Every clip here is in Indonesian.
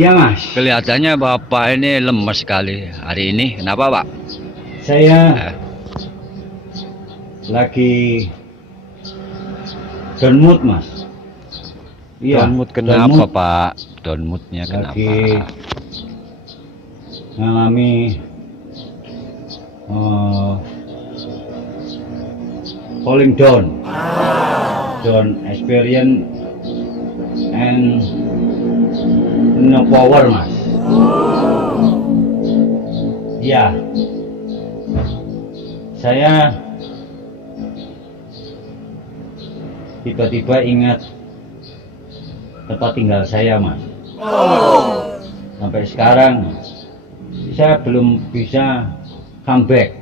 Iya Mas. Kelihatannya Bapak ini lemes sekali hari ini. Kenapa Pak? Saya Eh, lagi down mood Mas. Iya. Down mood down kenapa mood. Pak? Down moodnya kenapa? Lagi mengalami falling down experience and no power Mas. Ya, saya tiba-tiba ingat tempat tinggal saya Mas. Sampai sekarang saya belum bisa comeback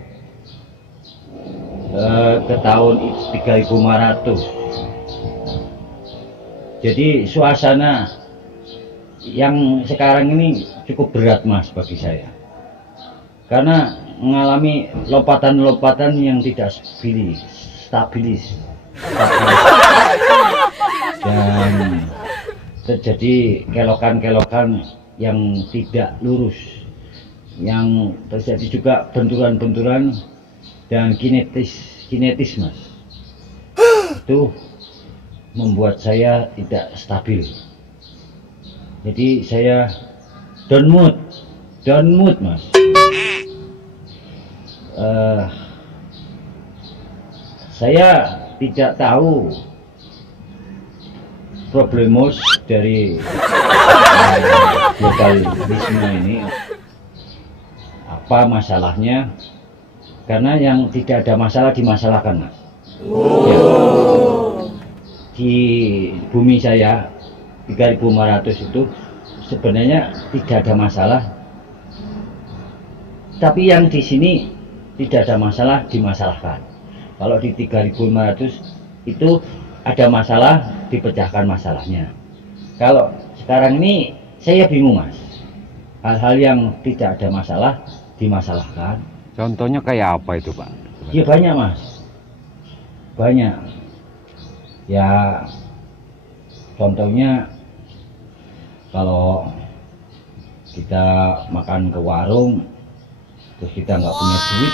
ke tahun 3500. Jadi suasana yang sekarang ini cukup berat Mas bagi saya, karena mengalami lompatan-lompatan yang tidak stabilis dan terjadi kelokan-kelokan yang tidak lurus, yang terjadi juga benturan-benturan dan kinetis Mas. Itu membuat saya tidak stabil. Jadi saya down mood Mas. Saya tidak tahu problemos dari globalisme ini apa masalahnya, karena yang tidak ada masalah dimasalahkan Mas. Ya. Di bumi saya 3500 itu sebenarnya tidak ada masalah, tapi yang di sini tidak ada masalah dimasalahkan. Kalau di 3500 itu ada masalah dipecahkan masalahnya. Kalau sekarang ini saya bingung Mas, hal-hal yang tidak ada masalah dimasalahkan. Contohnya kayak apa itu Pak? Ya banyak Mas, banyak. Ya contohnya kalau kita makan ke warung terus kita nggak punya duit,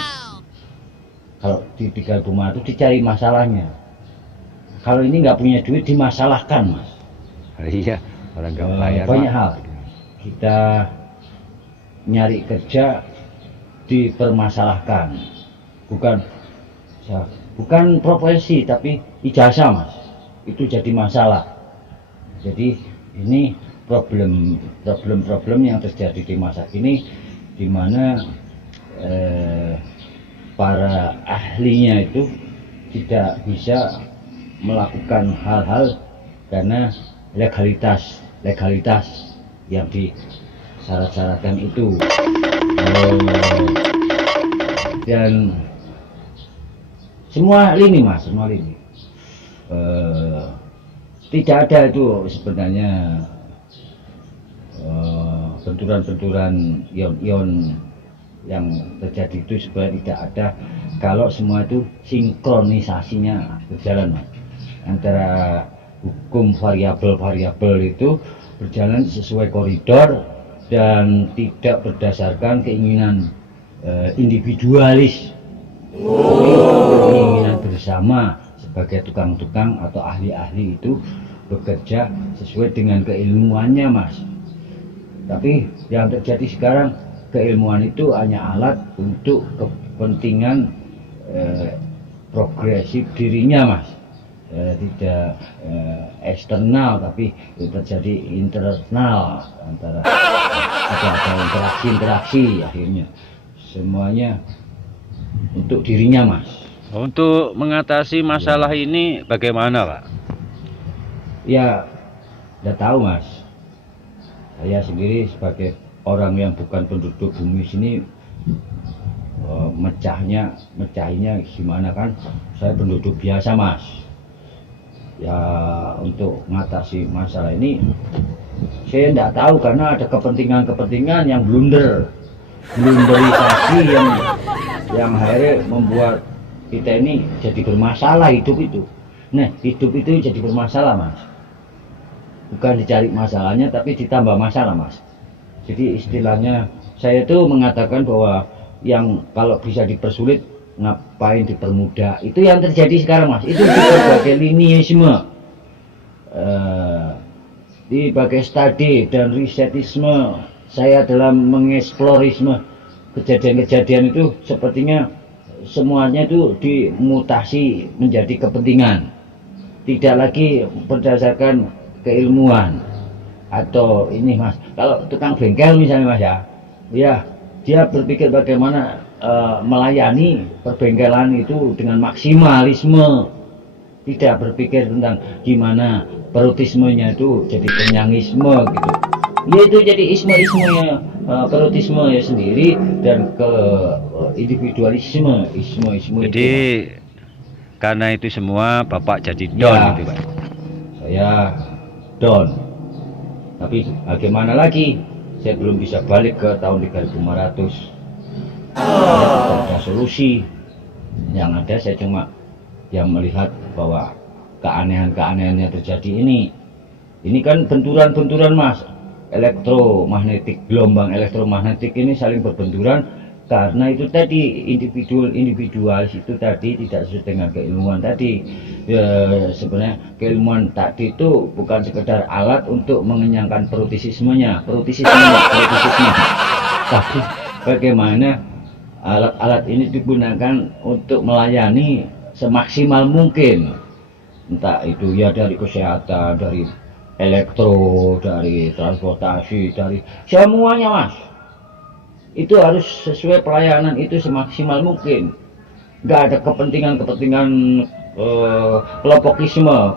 kalau di 3500 dicari masalahnya. Kalau ini nggak punya duit dimasalahkan Mas. Iya, orang nggak bayar Banyak Pak. hal. Kita nyari kerja dipermasalahkan, bukan profesi tapi ijazah Mas, itu jadi masalah. Jadi ini problem yang terjadi di masa kini, di mana para ahlinya itu tidak bisa melakukan hal-hal karena legalitas yang disyarat-syaratkan itu. Dan semua lini Mas, semua lini tidak ada itu sebenarnya benturan-benturan ion-ion yang terjadi itu sebenarnya tidak ada kalau semua itu sinkronisasinya berjalan Mas. Antara hukum variabel-variabel itu berjalan sesuai koridor dan tidak berdasarkan keinginan individualis, keinginan bersama sebagai tukang-tukang atau ahli-ahli itu bekerja sesuai dengan keilmuannya Mas. Tapi yang terjadi sekarang, keilmuan itu hanya alat untuk kepentingan progresif dirinya Mas, tidak eksternal, tapi terjadi internal, antara ada interaksi akhirnya semuanya untuk dirinya Mas. Untuk mengatasi masalah ini bagaimana Pak? Ya, udah tahu Mas, saya sendiri sebagai orang yang bukan penduduk bumi sini, mecahinya gimana kan, saya penduduk biasa Mas. Ya untuk mengatasi masalah ini saya tidak tahu, karena ada kepentingan-kepentingan yang blunderisasi yang akhirnya membuat kita ini jadi bermasalah hidup itu. Nah, hidup itu jadi bermasalah Mas, bukan dicari masalahnya tapi ditambah masalah Mas. Jadi istilahnya saya tuh mengatakan bahwa yang kalau bisa dipersulit ngapain dipermudah. Itu yang terjadi sekarang, Mas. Itu di berbagai liniisme, di berbagai studi dan risetisme. Saya dalam mengeksplorisme kejadian-kejadian itu sepertinya semuanya itu dimutasi menjadi kepentingan, tidak lagi berdasarkan keilmuan. Atau ini, Mas, kalau tukang bengkel misalnya, Mas, ya dia berpikir bagaimana melayani perbengkelan itu dengan maksimalisme, tidak berpikir tentang gimana perutismenya itu jadi penyangisme gitu. Ya itu jadi isme-ismenya, perutisme ya sendiri, dan ke individualisme, isme-isme. Jadi itu, karena itu semua Bapak jadi don ya, gitu Pak. saya don. Tapi bagaimana lagi? Saya belum bisa balik ke tahun 3500. Tidak ada solusi. Yang ada saya cuma yang melihat bahwa keanehan-keanehan yang terjadi ini kan benturan-benturan, Mas. Elektromagnetik, gelombang elektromagnetik ini saling berbenturan karena itu tadi individualis itu tadi tidak sesuai dengan keilmuan tadi. Sebenarnya keilmuan tadi itu bukan sekedar alat untuk mengenyangkan perutisisme, tapi bagaimana alat-alat ini digunakan untuk melayani semaksimal mungkin, entah itu ya dari kesehatan, dari elektro, dari transportasi, dari semuanya, Mas. Itu harus sesuai pelayanan itu semaksimal mungkin. Nggak ada kepentingan-kepentingan kelompokisme,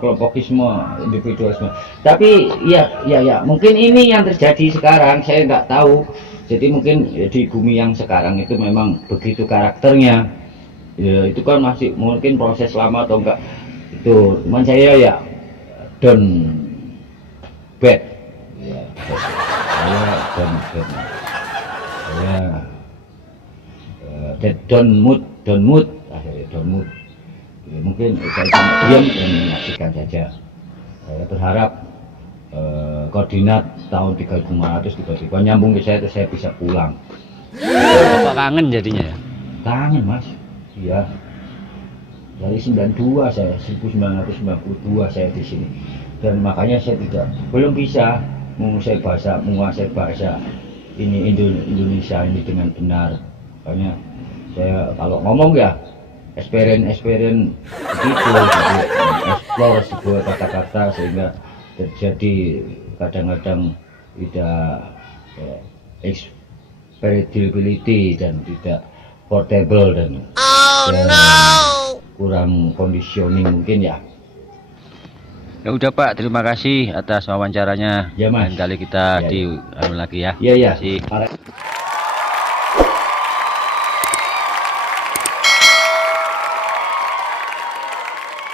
individualisme. Tapi ya mungkin ini yang terjadi sekarang, saya nggak tahu. Jadi mungkin di bumi yang sekarang itu memang begitu karakternya. Ya, itu kan masih mungkin proses lama atau enggak. Itu cuman saya ya don bad. Ya, saya don bad. Saya don mood akhirnya don mood. Ya, mungkin saya cuma diam dan menyaksikan saja. Saya berharap koordinat tahun 3500 tiba-tiba nyambung ke saya, terus saya bisa pulang. Bapak kangen jadinya ya? Kangen, Mas. Iya. Dari 92 saya, 1992 saya di sini. Dan makanya saya belum bisa menguasai bahasa ini Indonesia ini dengan benar. Makanya saya kalau ngomong ya experience begitu, jadi explore sebuah kata-kata sehingga terjadi kadang-kadang tidak experience dan tidak portable dan kurang conditioning mungkin ya. Ya udah Pak, terima kasih atas wawancaranya. Ya, Mas. Lain kali kita Ya, di lagi ya. Iya. Terima kasih.